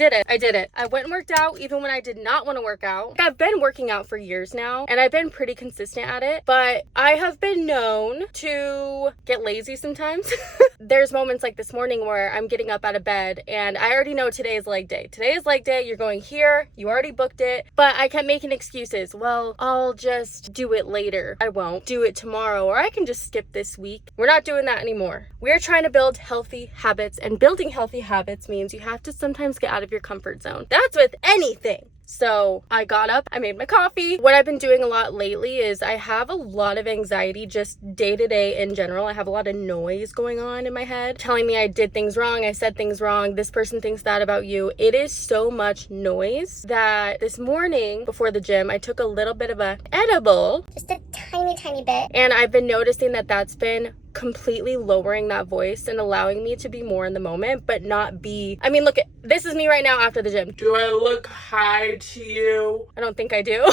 did it. I went and worked out even when I did not want to work out. I've been working out for years now, and I've been pretty consistent at it, but I have been known to get lazy sometimes. There's moments like this morning where I'm getting up out of bed and I already know today is leg day. Today is leg day. You're going here. You already booked it. But I kept making excuses. Well, I'll just do it later. I won't do it tomorrow, or I can just skip this week. We're not doing that anymore. We're trying to build healthy habits, and building healthy habits means you have to sometimes get out of your comfort zone. That's with anything. So I got up, I made my coffee. What I've been doing a lot lately is I have a lot of anxiety just day to day in general. I have a lot of noise going on in my head telling me I did things wrong, I said things wrong, this person thinks that about you. It is so much noise that this morning before the gym, I took a little bit of a edible. Just a tiny bit. And I've been noticing that that's been completely lowering that voice and allowing me to be more in the moment, but not be, I mean, look, this is me right now after the gym. Do I look high to you? I don't think I do.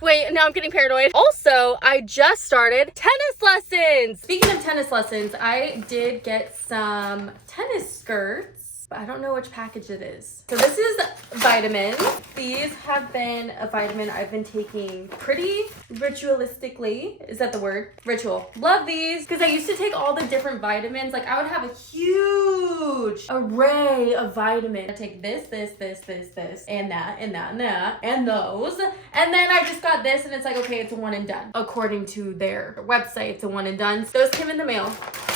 Wait, now I'm getting paranoid. Also, I just started tennis lessons. Speaking of tennis lessons, I did get some tennis skirts, but I don't know which package it is. So this is vitamins. These have been a vitamin I've been taking pretty ritualistically. Is that the word? Ritual. Love these because I used to take all the different vitamins. Like I would have a huge array of vitamins. I take this, and that, and those. And then I just got this and it's like, okay, it's a one and done. According to their website, it's a one and done. Those came in the mail.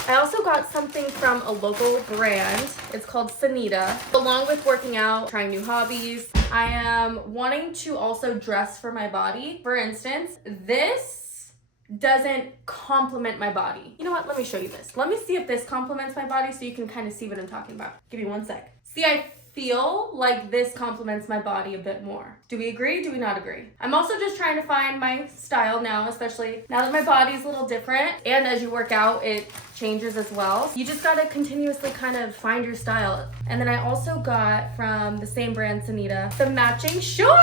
I also got something from a local brand. It's called Sanita. Along with working out, trying new hobbies, I am wanting to also dress for my body. For instance, this doesn't complement my body. You know what? Let me show you this. Let me see if this complements my body so you can kind of see what I'm talking about. Give me one sec. See, I feel like this complements my body a bit more. Do we agree? Do we not agree? I'm also just trying to find my style now, especially now that my body's a little different. And as you work out, it changes as well. You just gotta continuously kind of find your style. And then I also got from the same brand, Sanita, some matching shorts.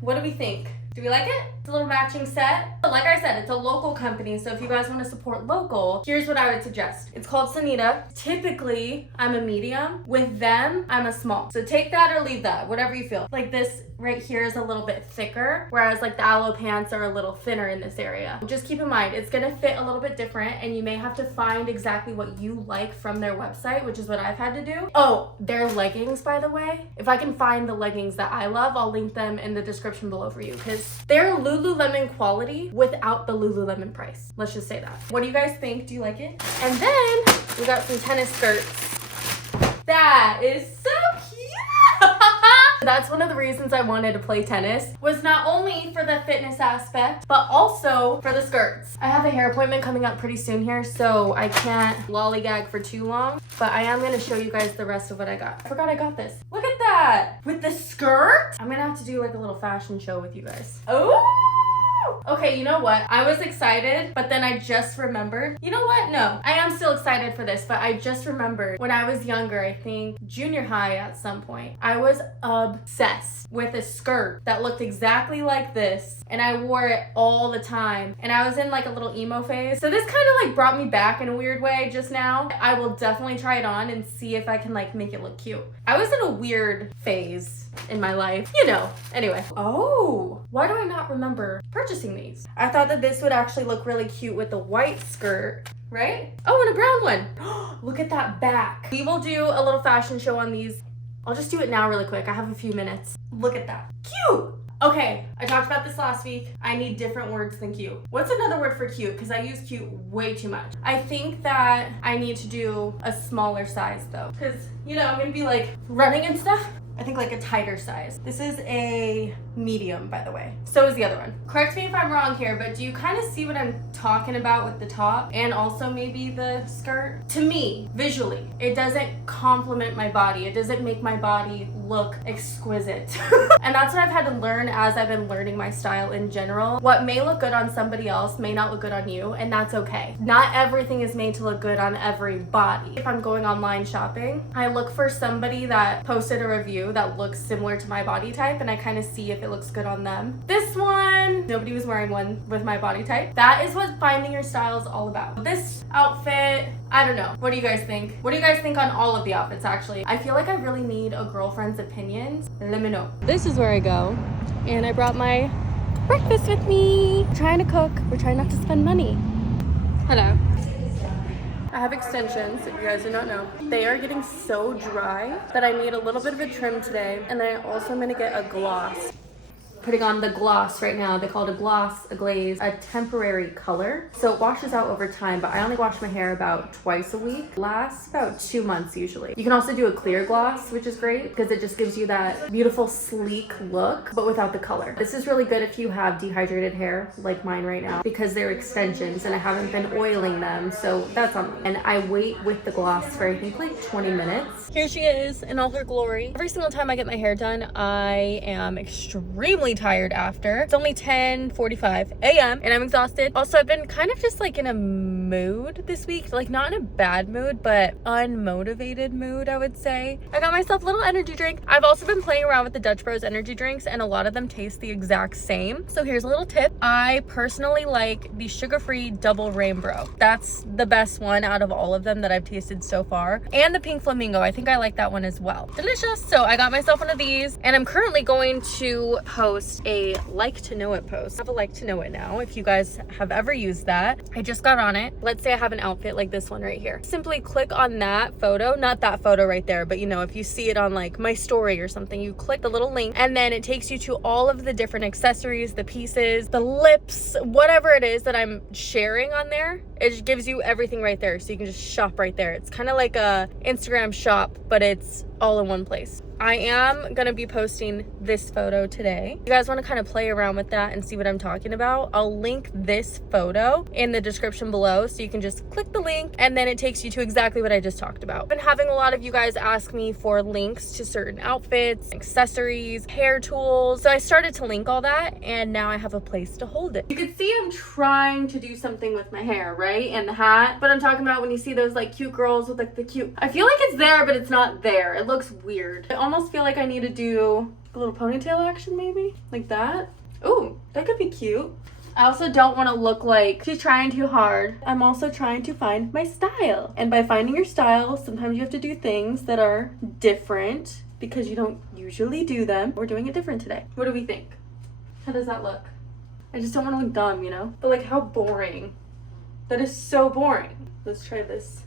What do we think? Do we like it? It's a little matching set. But like I said, it's a local company, so if you guys want to support local, here's what I would suggest. It's called Sanita. Typically, I'm a medium. With them, I'm a small. So take that or leave that, whatever you feel. Like this right here is a little bit thicker, whereas like the aloe pants are a little thinner in this area. Just keep in mind, it's gonna fit a little bit different, and you may have to find exactly what you like from their website, which is what I've had to do. Oh, their leggings, by the way. If I can find the leggings that I love, I'll link them in the description below for you, because they're Lululemon quality without the Lululemon price. Let's just say that. What do you guys think? Do you like it? And then we got some tennis skirts. That is so cute. That's one of the reasons I wanted to play tennis, was not only for the fitness aspect, but also for the skirts. I have a hair appointment coming up pretty soon here, so I can't lollygag for too long, but I am gonna show you guys the rest of what I got. I forgot I got this. Look at that! With the skirt? I'm gonna have to do like a little fashion show with you guys. Oh! Okay, you know what? I was excited, but then I just remembered. You know what? No, I am still excited for this, but I just remembered when I was younger, I think junior high at some point, I was obsessed with a skirt that looked exactly like this, and I wore it all the time, and I was in like a little emo phase. So this kind of like brought me back in a weird way just now. I will definitely try it on and see if I can like make it look cute. I was in a weird phase in my life, you know. Anyway. Oh, why do I not remember purchasing these? I thought that this would actually look really cute with the white skirt, right? Oh, and a brown one. Look at that back. We will do a little fashion show on these. I'll just do it now really quick. I have a few minutes. Look at that. Cute. Okay, I talked about this last week. I need different words than cute. What's another word for cute? Because I use cute way too much. I think that I need to do a smaller size though. Because, you know, I'm gonna be like running and stuff. I think like a tighter size. This is a medium, by the way. So is the other one. Correct me if I'm wrong here, but do you kind of see what I'm talking about with the top and also maybe the skirt? To me, visually, it doesn't complement my body. It doesn't make my body look exquisite. And that's what I've had to learn as I've been learning my style in general. What may look good on somebody else may not look good on you, and that's okay. Not everything is made to look good on every body. If I'm going online shopping, I look for somebody that posted a review that looks similar to my body type, and I kind of see if it looks good on them. This one, nobody was wearing one with my body type. That is what finding your style is all about. This outfit, I don't know. What do you guys think? What do you guys think on all of the outfits, actually? I feel like I really need a girlfriend everyone's opinions, let me know. This is where I go, and I brought my breakfast with me. We're trying to cook. We're trying not to spend money. Hello. I have extensions, if you guys do not know. They are getting so dry that I need a little bit of a trim today. And then I also am gonna get a gloss. Putting on the gloss right now. They call it a gloss, a glaze, a temporary color. So it washes out over time, but I only wash my hair about twice a week. Lasts about 2 months usually. You can also do a clear gloss, which is great because it just gives you that beautiful sleek look, but without the color. This is really good if you have dehydrated hair like mine right now because they're extensions and I haven't been oiling them, so that's on me. And I wait with the gloss for I think like 20 minutes. Here she is in all her glory. Every single time I get my hair done, I am extremely tired after. It's only 10:45 a.m. and I'm exhausted. Also, I've been kind of just like in a mood this week, like not in a bad mood, but unmotivated mood, I would say. I got myself a little energy drink. I've also been playing around with the Dutch Bros energy drinks and a lot of them taste the exact same. So here's a little tip. I personally like the sugar-free double rainbow. That's the best one out of all of them that I've tasted so far. And the pink flamingo, I think I like that one as well. Delicious. So I got myself one of these and I'm currently going to post a like to know it post. I have a like to know it now if you guys have ever used that. I just got on it. Let's say I have an outfit like this one right here. Simply click on that photo, not that photo right there, but you know, if you see it on like my story or something, you click the little link and then it takes you to all of the different accessories, the pieces, the lips, whatever it is that I'm sharing on there. It gives you everything right there, so you can just shop right there. It's kind of like a Instagram shop, but it's all in one place. I am gonna be posting this photo today. If you guys want to kind of play around with that and see what I'm talking about, I'll link this photo in the description below, so you can just click the link and then it takes you to exactly what I just talked about. I've been having a lot of you guys ask me for links to certain outfits, accessories, hair tools, so I started to link all that and now I have a place to hold it. You can see I'm trying to do something with my hair, right? And the hat, but I'm talking about when you see those like cute girls with like the cute, I feel like it's there but it's not there. It looks weird. I almost feel like I need to do a little ponytail action, maybe like that. Oh, that could be cute. I also don't want to look like she's trying too hard. I'm also trying to find my style, and by finding your style, sometimes you have to do things that are different because you don't usually do them. We're doing it different today. What do we think? How does that look? I just don't want to look dumb, you know, but like how boring. That is so boring. Let's try this.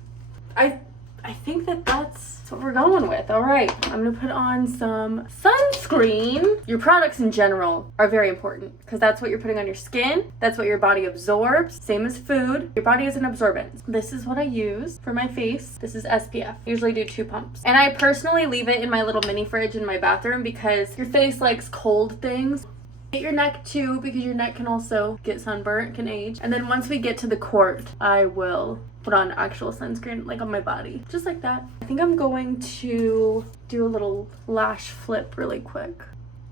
I think that's what we're going with. All right, I'm gonna put on some sunscreen. Your products in general are very important because that's what you're putting on your skin. That's what your body absorbs. Same as food. Your body is an absorbent. This is what I use for my face. This is SPF. I usually do 2 pumps. And I personally leave it in my little mini fridge in my bathroom because your face likes cold things. Get your neck too, because your neck can also get sunburnt, can age. And then once we get to the court, I will put on actual sunscreen like on my body, just like that. I think I'm going to do a little lash flip really quick.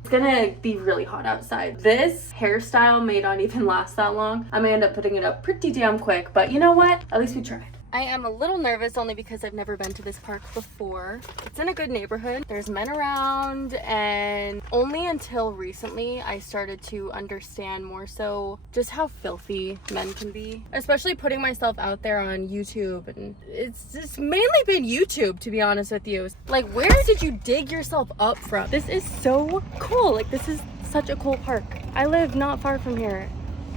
It's gonna be really hot outside. This hairstyle may not even last that long. I may end up putting it up pretty damn quick, but you know what? At least we tried. I am a little nervous only because I've never been to this park before. It's in a good neighborhood. There's men around, and only until recently I started to understand more so just how filthy men can be. Especially putting myself out there on YouTube, and it's just mainly been YouTube, to be honest with you. Like, where did you dig yourself up from? This is so cool. Like, this is such a cool park. I live not far from here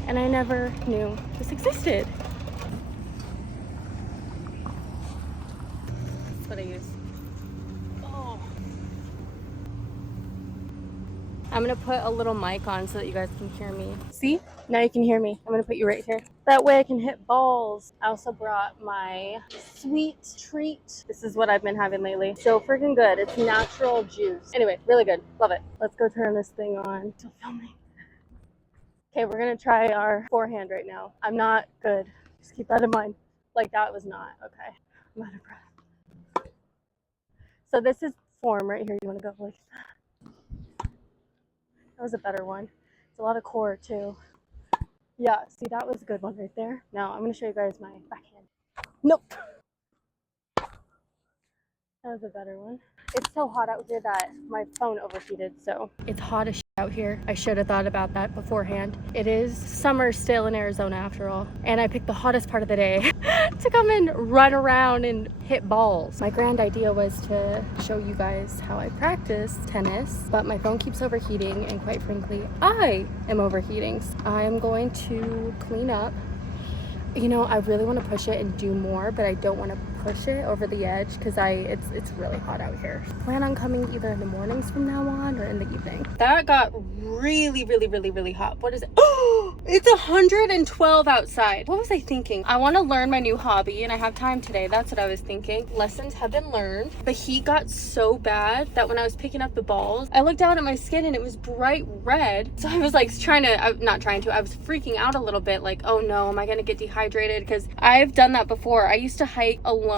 and I never knew this existed. What I use. Oh. I'm gonna put a little mic on so that you guys can hear me. See? Now you can hear me. I'm gonna put you right here. That way I can hit balls. I also brought my sweet treat. This is what I've been having lately. So freaking good. It's natural juice. Anyway, really good. Love it. Let's go turn this thing on. Still filming. Okay, we're gonna try our forehand right now. I'm not good. Just keep that in mind. Like, that was not okay. I'm out of breath. So this is form right here. You want to go like that. That was a better one. It's a lot of core too. Yeah, see, that was a good one right there. Now I'm going to show you guys my backhand. Nope. That was a better one. It's so hot out here that my phone overheated, so it's hot as shit out here. I should have thought about that beforehand. It is summer still in Arizona after all, and I picked the hottest part of the day to come and run around and hit balls. My grand idea was to show you guys how I practice tennis, but my phone keeps overheating, and quite frankly, I am overheating. I am going to clean up. You know, I really want to push it and do more, but I don't want to push it over the edge because it's really hot out here. Plan on coming either in the mornings from now on or in the evening. That got really hot. What is it? Oh, it's 112 outside. What was I thinking? I want to learn my new hobby and I have time today. That's what I was thinking. Lessons have been learned. The heat got so bad that when I was picking up the balls, I looked down at my skin and it was bright red. So I was like I was freaking out a little bit, like, oh no, am I gonna get dehydrated? Because I've done that before. I used to hike alone.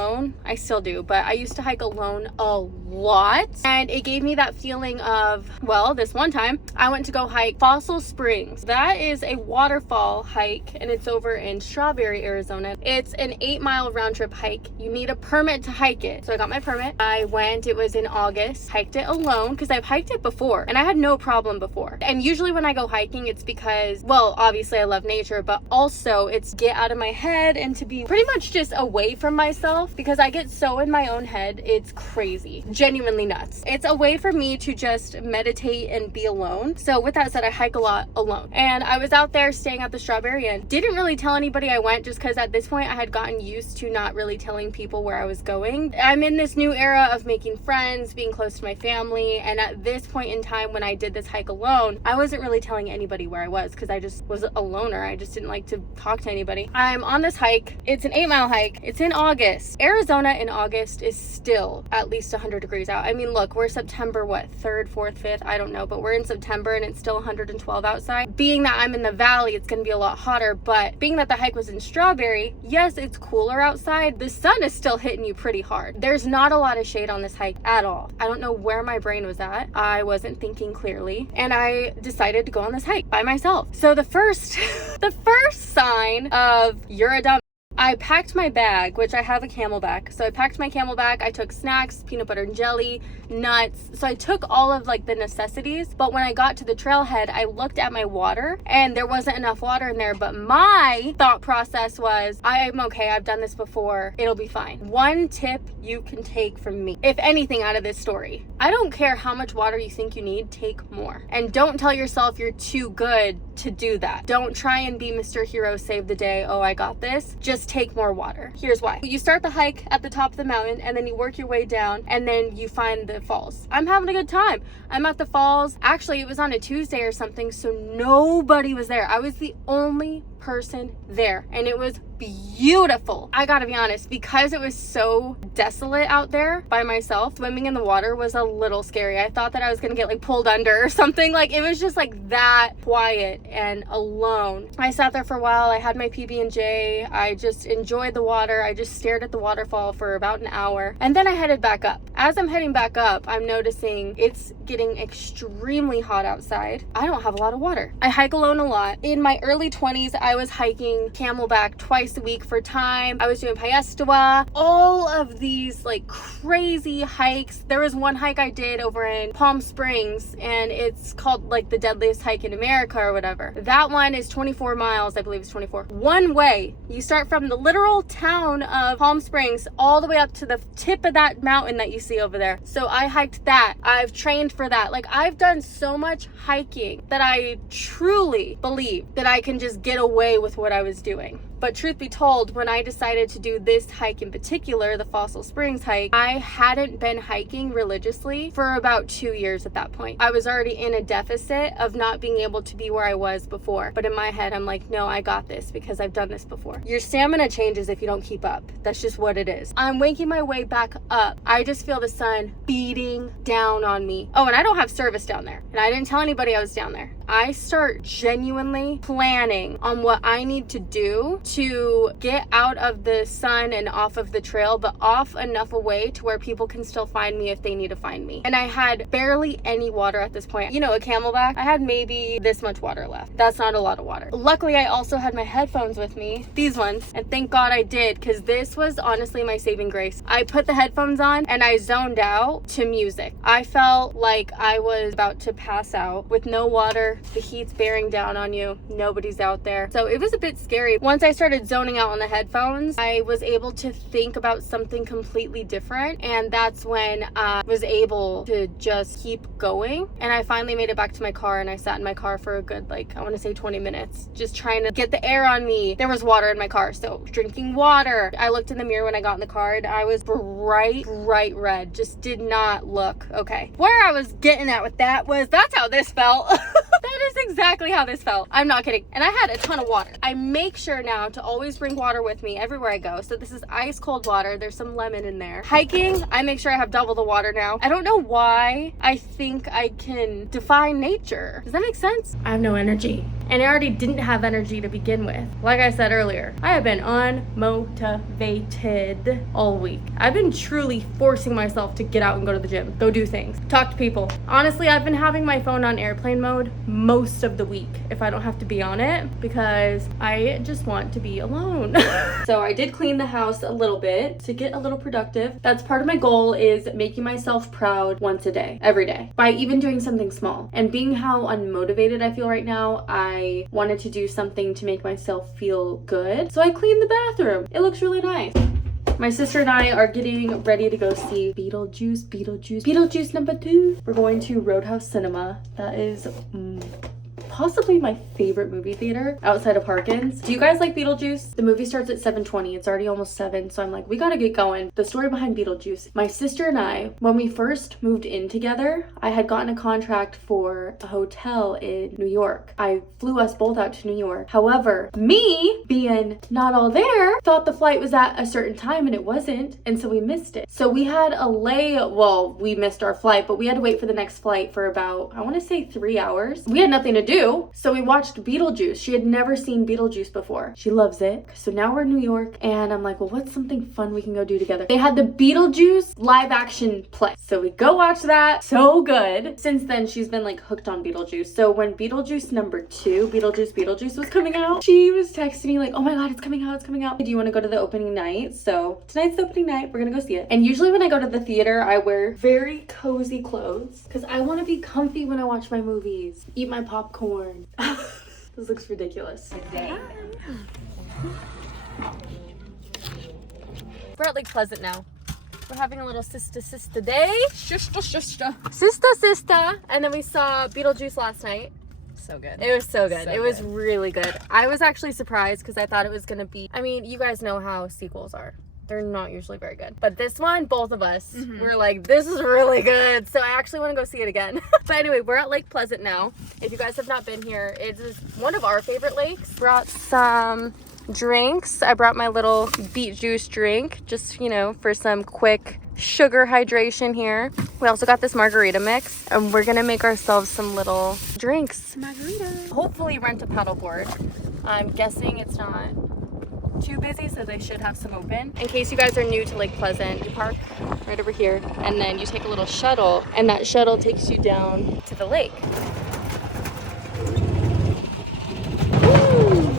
I still do, but I used to hike alone a lot, and it gave me that feeling of, well, this one time I went to go hike Fossil Springs. That is a waterfall hike, and it's over in Strawberry, Arizona. It's an 8-mile round trip hike. You need a permit to hike it. So I got my permit. I went, it was in August, hiked it alone because I've hiked it before and I had no problem before. And usually when I go hiking, it's because, well, obviously I love nature, but also it's get out of my head and to be pretty much just away from myself, because I get so in my own head, it's crazy, genuinely nuts. It's a way for me to just meditate and be alone. So with that said, I hike a lot alone, and I was out there staying at the Strawberry Inn. Didn't really tell anybody I went, just because at this point I had gotten used to not really telling people where I was going. I'm in this new era of making friends, being close to my family, and at this point in time when I did this hike alone, I wasn't really telling anybody where I was because I just was a loner. I just didn't like to talk to anybody. I'm on this hike. It's an 8-mile hike. It's in August. Arizona in August is still at least 100 degrees out. I mean, look, we're September, what, 3rd, 4th, 5th? I don't know, but we're in September and it's still 112 outside. Being that I'm in the valley, it's going to be a lot hotter, but being that the hike was in Strawberry, yes, it's cooler outside. The sun is still hitting you pretty hard. There's not a lot of shade on this hike at all. I don't know where my brain was at. I wasn't thinking clearly, and I decided to go on this hike by myself. So the first sign of you're a dumb, I packed my bag, which I have a Camelback. So I packed my Camelback. I took snacks, peanut butter and jelly, nuts. So I took all of like the necessities. But when I got to the trailhead, I looked at my water and there wasn't enough water in there. But my thought process was, I'm okay. I've done this before. It'll be fine. One tip you can take from me, if anything out of this story, I don't care how much water you think you need, take more. And don't tell yourself you're too good to do that. Don't try and be Mr. Hero, save the day. Oh, I got this. Just take more water. Here's why. You start the hike at the top of the mountain and then you work your way down and then you find the falls. I'm having a good time. I'm at the falls. Actually, it was on a Tuesday or something, so nobody was there. I was the only person there and it was beautiful. I gotta be honest, because it was so desolate out there by myself, swimming in the water was a little scary. I thought that I was gonna get like pulled under or something. Like, it was just like that quiet and alone. I sat there for a while. I had my PB&J. I just enjoyed the water. I just stared at the waterfall for about an hour and then I headed back up. As I'm heading back up, I'm noticing it's getting extremely hot outside. I don't have a lot of water. I hike alone a lot. In my early 20s, I was hiking Camelback twice a week for time. I was doing Payastawa, all of these like crazy hikes. There was one hike I did over in Palm Springs and it's called like the deadliest hike in America or whatever. That one is 24 miles, I believe it's 24. One way. You start from the literal town of Palm Springs all the way up to the tip of that mountain that you see over there. So I hiked that. I've trained for that. Like, I've done so much hiking that I truly believe that I can just get away with what I was doing. But truth be told, when I decided to do this hike in particular, the Fossil Springs hike, I hadn't been hiking religiously for about 2 years at that point. I was already in a deficit of not being able to be where I was before. But in my head, I'm like, no, I got this because I've done this before. Your stamina changes if you don't keep up. That's just what it is. I'm waking my way back up. I just feel the sun beating down on me. Oh, and I don't have service down there. And I didn't tell anybody I was down there. I start genuinely planning on what I need to do to get out of the sun and off of the trail, but off enough away to where people can still find me if they need to find me. And I had barely any water at this point. You know, a Camelback, I had maybe this much water left. That's not a lot of water. Luckily, I also had my headphones with me, these ones, and thank God I did, because this was honestly my saving grace. I put the headphones on and I zoned out to music. I felt like I was about to pass out with no water, the heat's bearing down on you, nobody's out there. So it was a bit scary. Once I started zoning out on the headphones, I was able to think about something completely different, and that's when I was able to just keep going. And I finally made it back to my car, and I sat in my car for a good, like, I want to say 20 minutes, just trying to get the air on me. There was water in my car, so drinking water. I looked in the mirror when I got in the car and I was bright red, just did not look okay. Where I was getting at with that was, that's how this felt. That is exactly how this felt. I'm not kidding. And I had a ton of water. I make sure now to always bring water with me everywhere I go. So this is ice cold water. There's some lemon in there. Hiking, I make sure I have double the water now. I don't know why I think I can defy nature. Does that make sense? I have no energy. And I already didn't have energy to begin with. Like I said earlier, I have been unmotivated all week. I've been truly forcing myself to get out and go to the gym, go do things, talk to people. Honestly, I've been having my phone on airplane mode most of the week if I don't have to be on it, because I just want to be alone. So I did clean the house a little bit to get a little productive. That's part of my goal, is making myself proud once a day, every day, by even doing something small. And being how unmotivated I feel right now, I wanted to do something to make myself feel good. So I cleaned the bathroom. It looks really nice. My sister and I are getting ready to go see Beetlejuice number 2. We're going to Roadhouse Cinema. That is possibly my favorite movie theater outside of Harkins. Do you guys like Beetlejuice? The movie starts at 7:20. It's already almost 7, so I'm like, we gotta get going. The story behind Beetlejuice. My sister and I, when we first moved in together, I had gotten a contract for a hotel in New York. I flew us both out to New York. However, me, being not all there, thought the flight was at a certain time and it wasn't, and so we missed it. So we had we missed our flight, but we had to wait for the next flight for about, I want to say 3 hours. We had nothing to do, so we watched Beetlejuice. She had never seen Beetlejuice before. She loves it. So now we're in New York, and I'm like, well, what's something fun we can go do together? They had the Beetlejuice live action play, so we go watch that. So good. Since then, she's been like hooked on Beetlejuice. So when Beetlejuice number 2, Beetlejuice was coming out, she was texting me like, oh my god, it's coming out. Do you want to go to the opening night? So tonight's the opening night. We're gonna go see it. And usually when I go to the theater, I wear very cozy clothes because I want to be comfy when I watch my movies, eat my popcorn. This looks ridiculous. We're at Lake Pleasant now. We're having a little sister day. Sister. And then we saw Beetlejuice last night. So good. It was so good. So it was good. really good. I was actually surprised because I thought it was gonna be, I mean, you guys know how sequels are. They're not usually very good. But this one, both of us were like, this is really good. So I actually want to go see it again. But anyway, we're at Lake Pleasant now. If you guys have not been here, it is one of our favorite lakes. Brought some drinks. I brought my little beet juice drink, just, you know, for some quick sugar hydration here. We also got this margarita mix, and we're gonna make ourselves some little drinks. Margarita. Hopefully rent a paddleboard. I'm guessing it's not too busy, so they should have some open. In case you guys are new to Lake Pleasant, you park right over here, and then you take a little shuttle, and that shuttle takes you down to the lake. Woo!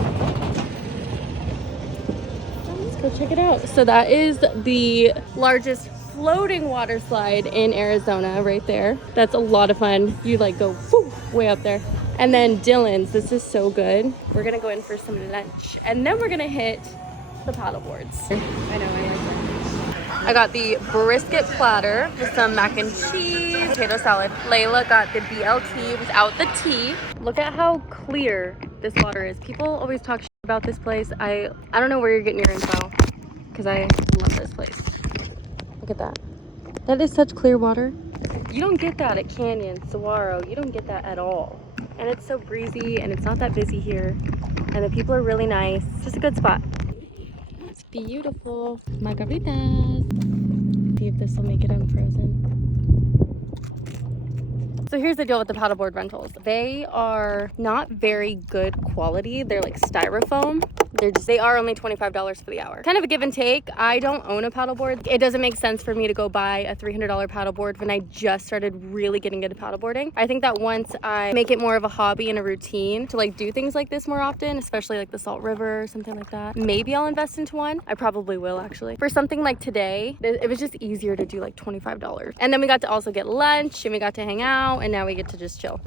Let's go check it out. So that is the largest floating water slide in Arizona right there. That's a lot of fun. You like go whoo, way up there. And then Dylan's, this is so good. We're gonna go in for some lunch, and then we're gonna hit the paddle boards. I know, I like that. I got the brisket platter with some mac and cheese, potato salad. Layla got the BLT without the tea. Look at how clear this water is. People always talk shit about this place. I don't know where you're getting your info, because I love this place. Look at that. That is such clear water. You don't get that at Canyon, Saguaro. You don't get that at all. And it's so breezy, and it's not that busy here. And the people are really nice. It's just a good spot. It's beautiful. Margaritas. See if this will make it unfrozen. So here's the deal with the paddleboard rentals. They are not very good quality. They're like styrofoam. They are only $25 for the hour. Kind of a give and take. I don't own a paddleboard. It doesn't make sense for me to go buy a $300 paddleboard when I just started really getting into paddleboarding. I think that once I make it more of a hobby and a routine to like do things like this more often, especially like the Salt River or something like that, maybe I'll invest into one. I probably will actually. For something like today, it was just easier to do like $25. And then we got to also get lunch and we got to hang out and now we get to just chill.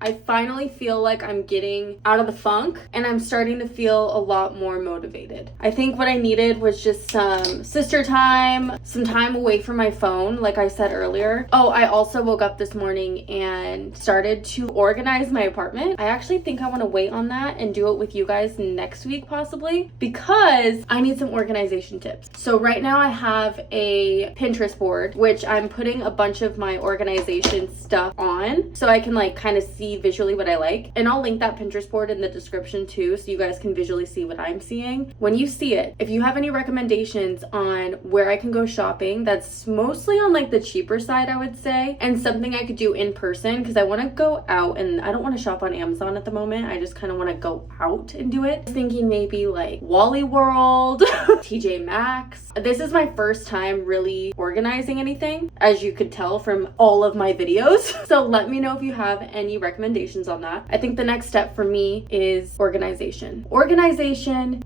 I finally feel like I'm getting out of the funk and I'm starting to feel a lot more motivated. I think what I needed was just some sister time, some time away from my phone, like I said earlier. Oh, I also woke up this morning and started to organize my apartment. I actually think I want to wait on that and do it with you guys next week possibly because I need some organization tips. So right now I have a Pinterest board, which I'm putting a bunch of my organization stuff on so I can like kind of see visually what I like, and I'll link that Pinterest board in the description too so you guys can visually see what I'm seeing. When you see it, if you have any recommendations on where I can go shopping that's mostly on like the cheaper side, I would say, and something I could do in person because I want to go out and I don't want to shop on Amazon at the moment. I just kind of want to go out and do it. Thinking maybe like Wally World, TJ Maxx. This is my first time really organizing anything, as you could tell from all of my videos. So let me know if you have any recommendations on that. I think the next step for me is organization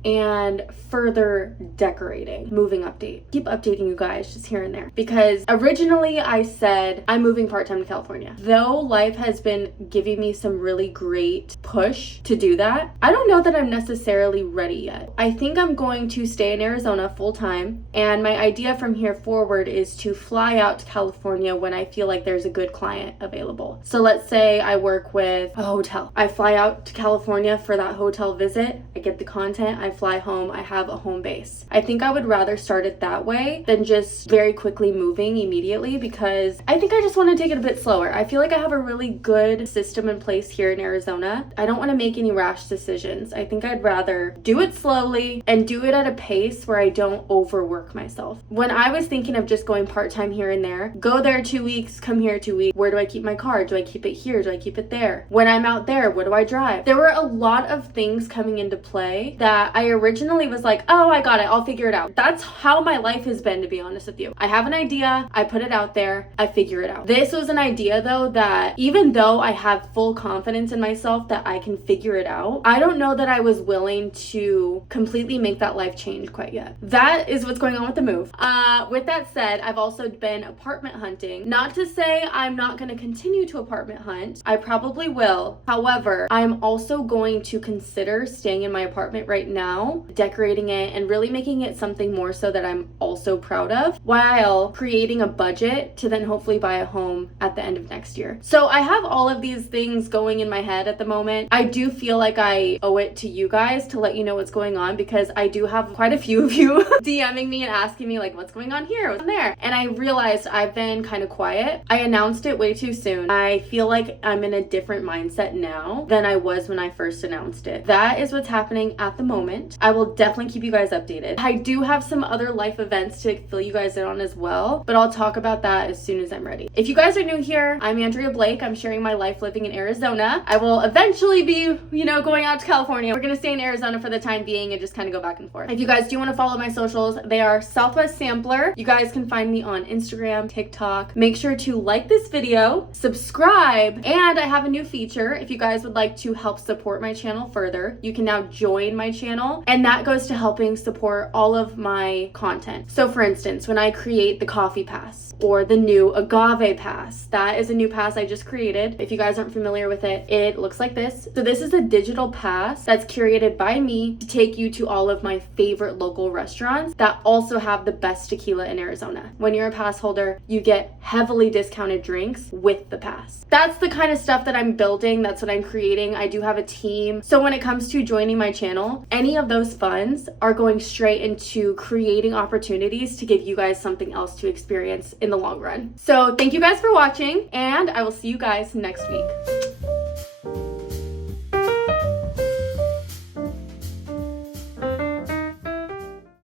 and further decorating. Moving update. Keep updating you guys just here and there because originally I said I'm moving part-time to California. Though life has been giving me some really great push to do that, I don't know that I'm necessarily ready yet. I think I'm going to stay in Arizona full-time, and my idea from here forward is to fly out to California when I feel like there's a good client available. So let's say I work with a hotel. I fly out to California for that hotel visit. I get the content. I fly home. I have a home base. I think I would rather start it that way than just very quickly moving immediately because I think I just want to take it a bit slower. I feel like I have a really good system in place here in Arizona. I don't want to make any rash decisions. I think I'd rather do it slowly and do it at a pace where I don't overwork myself. When I was thinking of just going part-time here and there, go there 2 weeks, come here 2 weeks. Where do I keep my car? Do I keep it here? Do I keep it there? When I'm out there, what do I drive? There were a lot of things coming into play that I originally was like, oh, I got it. I'll figure it out. That's how my life has been, to be honest with you. I have an idea. I put it out there. I figure it out. This was an idea though that even though I have full confidence in myself that I can figure it out, I don't know that I was willing to completely make that life change quite yet. That is what's going on with the move. With that said, I've also been apartment hunting. Not to say I'm not going to continue to apartment hunt. I probably will. However, I'm also going to consider staying in my apartment right now, decorating it and really making it something more so that I'm also proud of, while creating a budget to then hopefully buy a home at the end of next year. So I have all of these things going in my head at the moment. I do feel like I owe it to you guys to let you know what's going on because I do have quite a few of you DMing me and asking me like, what's going on here? What's there? And I realized I've been kind of quiet. I announced it way too soon. I feel like I'm in a different mindset now than I was when I first announced it. That is what's happening at the moment. I will definitely keep you guys updated. I do have some other life events to fill you guys in on as well, but I'll talk about that as soon as I'm ready. If you guys are new here, I'm Andrea Blake. I'm sharing my life living in Arizona. I will eventually be, going out to California. We're gonna stay in Arizona for the time being and just kind of go back and forth. If you guys do want to follow my socials, they are Southwest Sampler. You guys can find me on Instagram, TikTok. Make sure to like this video, subscribe, and I have a new feature. If you guys would like to help support my channel further, you can now join my channel, and that goes to helping support all of my content. So for instance, when I create the coffee pass or the new agave pass, that is a new pass I just created. If you guys aren't familiar with it, it looks like this. So this is a digital pass that's curated by me to take you to all of my favorite local restaurants that also have the best tequila in Arizona. When you're a pass holder, you get heavily discounted drinks with the pass. That's the kind of stuff that I'm building. That's what I'm creating. I do have a team. So when it comes to joining my channel, any of those funds are going straight into creating opportunities to give you guys something else to experience in the long run. So thank you guys for watching, and I will see you guys next week.